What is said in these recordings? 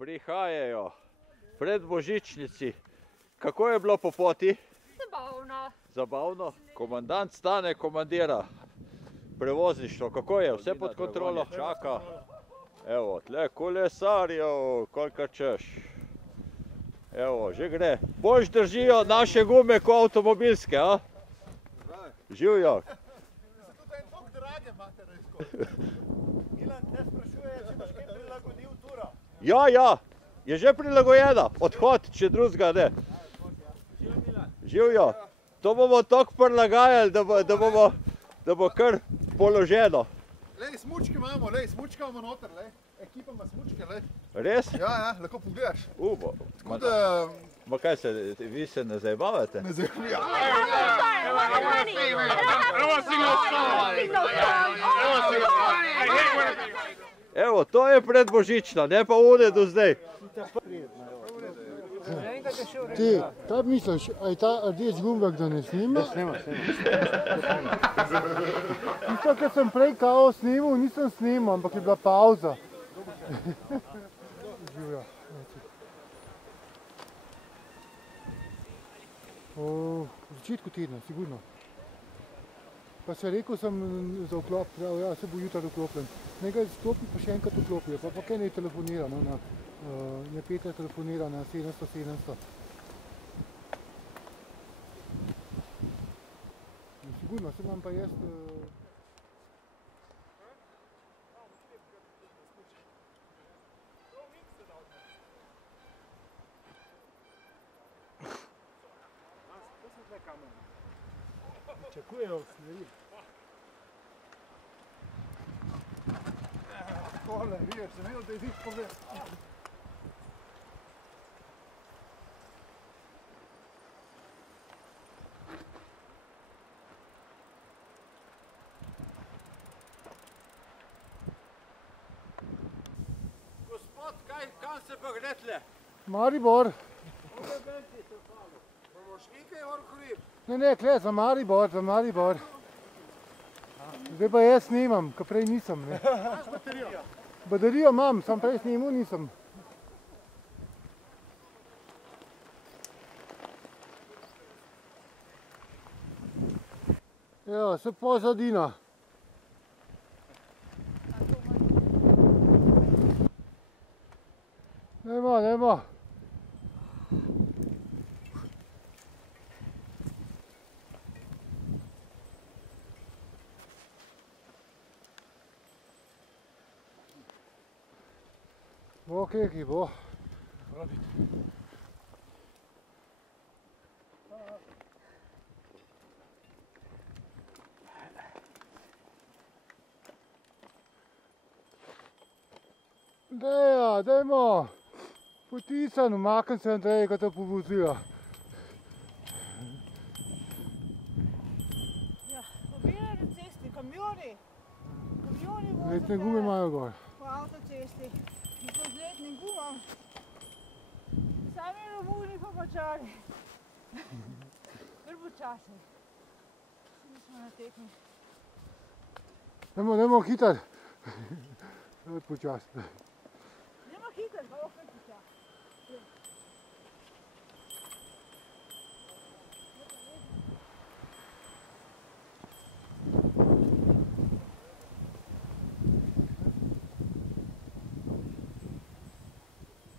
Prihajajo pred božičnici. Kako je bilo po poti? Zabavno. Zabavno. Komandant Stane komandira prevozništvo. Kako je? Vse pod kontrolo? Čaka. Evo, tle kolesarjev, koliko češ. Evo, že gre. Boljš držijo naše gume kot avtomobilske, a? Živjo. Tudi en tok drage imate, Rejsko. Milan te sprašuje, če boš kaj prilagodil turo. Ja, je že prilagojena. Odhod, če drugega ne. Živjo. To bomo toliko prilagajali, da bo kar položeno. Lej, smučke imamo noter, lej. Ekipa ima smučke, lej. Res? Ja, lahko pogledaš. Tako da... Ma kaj se, vi se ne zajebavate? Ne zajemlja. Evo, to je predbožična, ne pa une do zdaj. Ti, kaj misliš, a je ta rdeč gumbek, da ne snima? Snima. Tisto, ker sem prej kao snimal, nisem snimal, ampak je bila pauza. Živja. V začetku tedna, sigurno. Pa se rekel sem za vklop, ja, se bo jutra vklopljen. Nekaj stopi, pa še enkrat vklopijo, pa kaj ne telefonira, no, ne Petra telefonira na 700. Sigurno, se vam pa jaz... Čakujejo stvari. Takole, vidiš, sem imel, da je zid pogled. Gospod, kam se pa gledle? Maribor. Bomo šli kaj orkorib? Ne, kle, za Maribor. Zdaj pa jaz snimam, ko prej nisem, ne. Imaš baterijo? Baterijo imam, sam prej snimal nisem. Ja, se pozadina. Dajmo. Bo, keki bo. Dajmo. Potisan, umaknem se Andrej, ko to povozijo. Ja, ovire na cesti, kamioni. Kamioni vozijo. Letne gume imajo gor. Po avtocesti. In to z letnim gumom. Sami Romuni pa Mačari. Kar počasi. Mi smo na tekmi. Dajmo hitar. Počasno. Nemo hiter, pa kar počasi.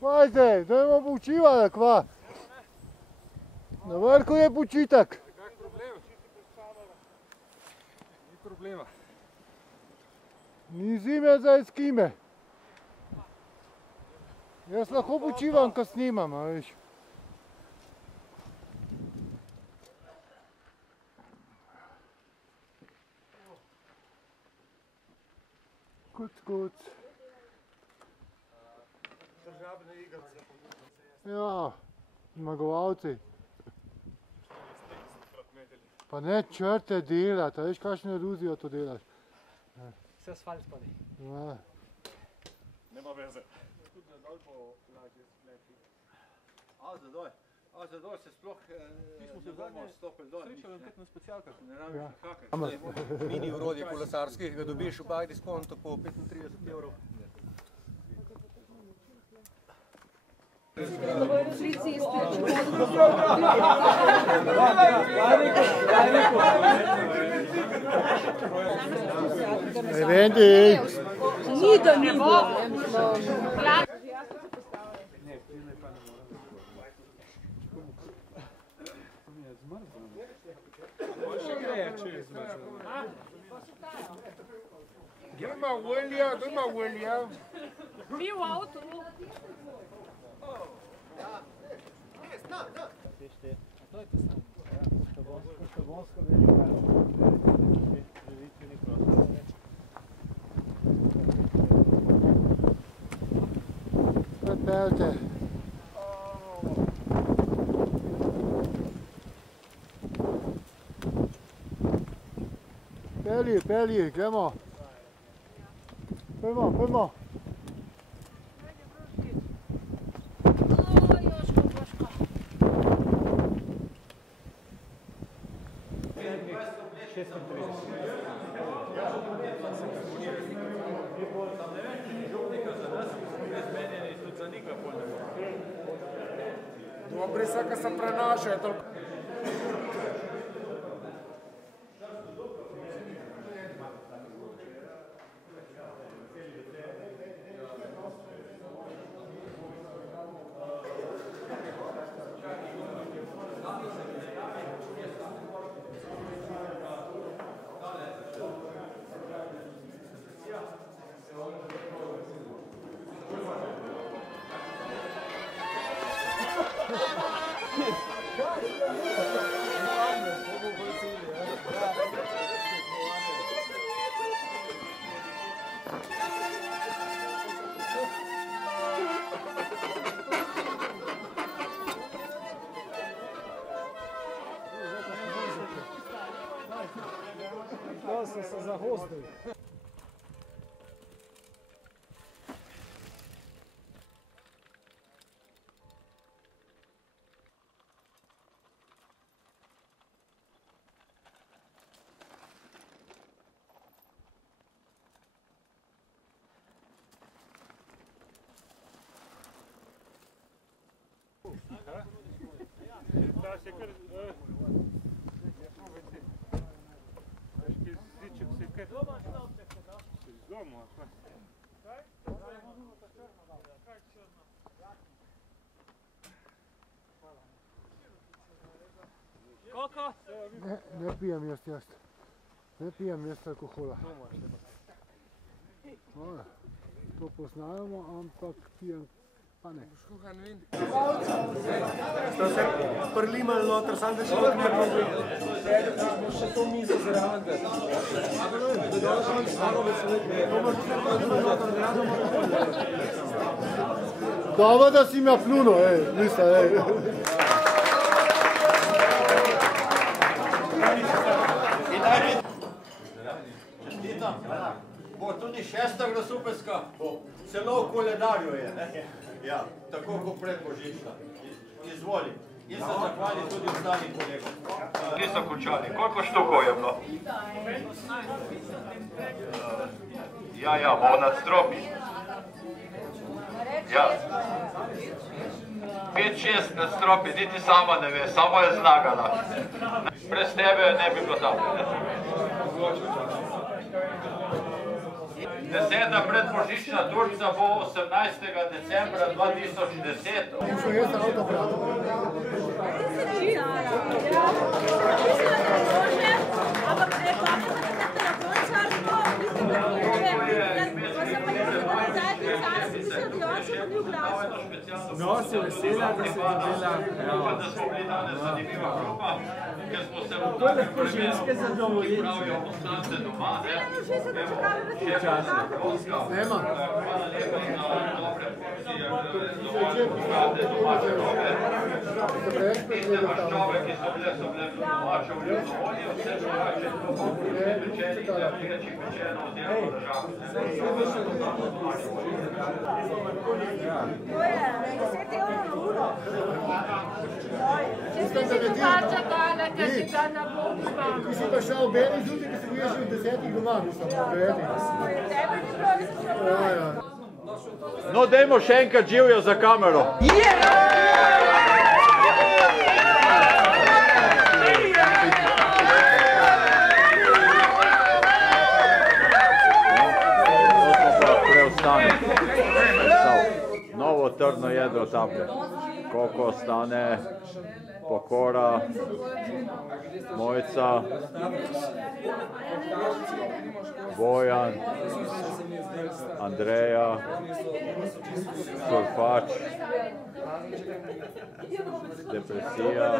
Pazite, dajmo počivat, kva. Na vrhu je počitek. Kak problem? Ni problema. Ni zime za eskime. Jaz lahko počivam, ko snimam, a veš. Kuc. Državne igrce. Ja, zmagovalci. Pa ne črte delati, a veš, kakšno eruzijo to delaš. Vse asfalt spadi. Ja. Nema veze. Tudi na dol bo lažje spleti. A za dol se sploh ne bomo stopili dol. Srečali na specialkah. Ne rabiš Ja. kakati. Mini urodje kolesarskih, ga dobiš v bag diskontu po 35 evrov. Vendi! Ni da ne bo. Dojma William. Mi v avtu. Pelte. Pelji, gremo. Pojmo. Dobre so, ko se prenašajo. To so se zagozdili. Koliko? Ne pijem jaz. Ne pijem jaz alkohola. To poznajemo, ampak pijem pa ne. Sta se prlimali noter, sam da človek ne pomeni. Smo še to mizo zraven. Dobro, da si me pljuno, mislim, Čestitam. Bo tudi 6. grosupeljska, celo v koledarju je. Ja, tako kot predbožična. Izvoli. In se zahvali tudi ostalim kolegom. Niso končali. Koliko štukov je bilo? Ja, bomo nadstropili. Ja. 5-6 nadstropili, niti sama ne ve, samo je zlagala. Brez tebe ne bi bilo tam. 10. predbožična turca bo 18. decembra 2010. Šel jaz avto prav. No, si vesela, da se dobila. Upam, da smo bili danes zanimiva grupa, ker smo se v lahko ženske zadovoljiti. pravijo ostante doma. Nema. Hvala lepa za dobre porcije, domače domače robe. Tiste maščobe, ki so bile domače v Ljubovoli, vse drugače pečeni, jablječi, pečeno oziroma državno. To je 10 evrov na uro. Če Mislim, si da tu ti- karča dala, ker si ga na bomba. Ti si pa šel ob eni zjutraj, ki si bil že v 10 doma, mislim, ob eni. Tebe ni bilo, da si šel. Ja. No, dajmo še enkrat živjo za kamero. Novo trdno jedro tablje. Koliko stane pokora, Mojca, Bojan, Andreja, Surfač, depresija.